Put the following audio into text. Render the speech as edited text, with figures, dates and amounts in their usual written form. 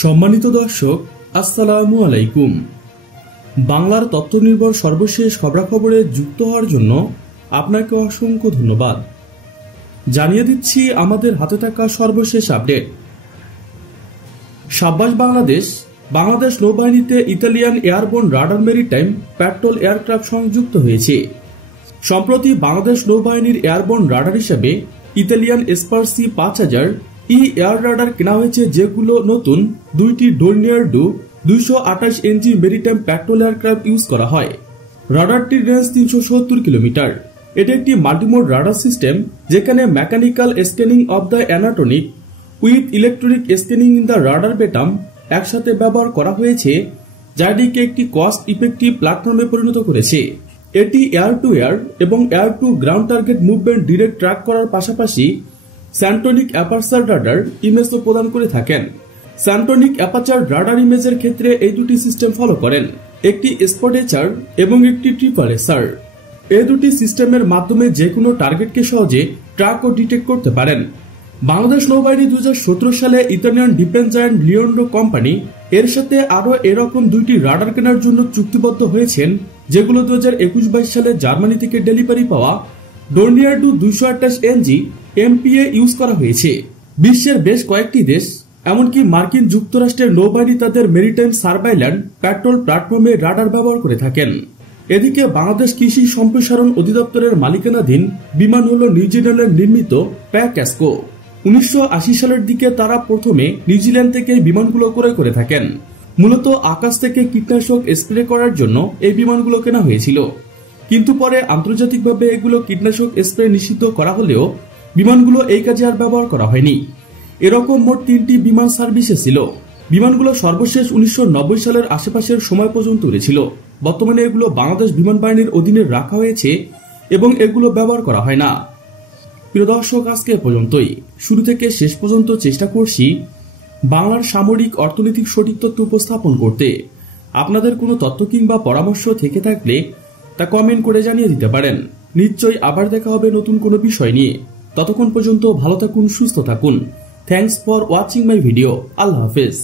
সম্মানিত দর্শক, আসসালামু আলাইকুম। বাংলার তথ্য নির্ভর সর্বশেষ খবরাখবরে যুক্ত হওয়ার জন্য আপনাকে অসংখ্য ধন্যবাদ। জানিয়ে দিচ্ছি আমাদের হাতে থাকা সর্বশেষ আপডেট। সাব্বাস বাংলাদেশ নৌবাহিনীতে Italian airborne radar maritime patrol aircraft সংযুক্ত হয়েছে। সম্প্রতি বাংলাদেশ নৌবাহিনীর এয়ারবোর্ন রাডার হিসেবে ইতালিয়ান এসপারসি 5000 এয়ার রাডার কেনা হয়েছে, যেগুলো নতুন দুইটি Dornier 228 NG maritime patrol aircraft use করা হয়। রাডারটির রেঞ্জ 370 কিলোমিটার। এটি একটি মাল্টিমোড রাডার সিস্টেম, যেখানে mechanical scanning of the anatomic with electronic scanning in the radar beam একসাথে ব্যবহার করা হয়েছে, যা এটিকে একটি কস্ট ইফেক্টিভ প্ল্যাটফর্মে পরিণত করেছে। এটি এয়ার টু এয়ার এবং air to ground target movement direct track করার পাশাপাশি স্যান্টনিক অ্যাপারচার রাডার ইমেজও প্রদান করে থাকেন। স্যান্টনিক অ্যাপারচার রাডার ইমেজের ক্ষেত্রে এই দুটি সিস্টেম ফলো করেন, একটি স্পট এচার এবং একটি ট্রিপল এচার। এই দুটি সিস্টেমের মাধ্যমে যে কোনো টার্গেটকে সহজে ট্র্যাক ও ডিটেক্ট করতে পারেন। বাংলাদেশ নৌবাহিনী 2017 সালে ইতালিয়ান ডিফেন্স জায়ান্ট লিওন্ডো কোম্পানি এর সাথে আরও এরকম দুইটি রাডার কেনার জন্য চুক্তিবদ্ধ হয়েছেন, যেগুলো 2021-22 সালে জার্মানি থেকে ডেলিভারি পাওয়া ডোর্নিয়ার 228 এনজি এমপিএ ইউজ করা হয়েছে। বিশ্বের বেশ কয়েকটি দেশ, এমনকি মার্কিন যুক্তরাষ্ট্রের নৌবাহিনী তাদের মেরিটাইম সার্ভাইল্যান্স প্যাট্রোল প্ল্যাটফর্মে রাডার ব্যবহার করে থাকেন। এদিকে বাংলাদেশ কৃষি সম্প্রসারণ অধিদপ্তরের মালিকানাধীন বিমান হল নিউজিল্যান্ডের নির্মিত প্যাকাসকো। 1980 সালের দিকে তারা প্রথমে নিউজিল্যান্ড থেকে বিমানগুলো ক্রয় করে থাকেন। মূলত আকাশ থেকে কীটনাশক স্প্রে করার জন্য এই বিমানগুলো কেনা হয়েছিল, কিন্তু পরে আন্তর্জাতিকভাবে এগুলো কীটনাশক স্প্রে নিষিদ্ধ করা হলেও বিমানগুলো এই কাজে আর ব্যবহার করা হয়নি। এরকম মোট 3টি বিমান সার্ভিসে ছিল। বিমানগুলো সর্বশেষ 1990 সালের আশেপাশের সময় পর্যন্ত উড়েছিল। বর্তমানে এগুলো বাংলাদেশ বিমান বাহিনীর অধীনে রাখা হয়েছে এবং এগুলো ব্যবহার করা হয় না। প্রিয় দর্শক, আজকে পর্যন্তই। শুরু থেকে শেষ পর্যন্ত চেষ্টা করছি বাংলার সামরিক অর্থনৈতিক সঠিক তথ্য উপস্থাপন করতে। আপনাদের কোনো তথ্য কিংবা পরামর্শ থেকে থাকলে তা কমেন্ট করে জানিয়ে দিতে পারেন। নিশ্চয়ই আবার দেখা হবে নতুন কোনো বিষয় নিয়ে। ততক্ষণ পর্যন্ত ভালো থাকুন, সুস্থ থাকুন। Thanks for watching my video. আল্লাহ হাফেজ।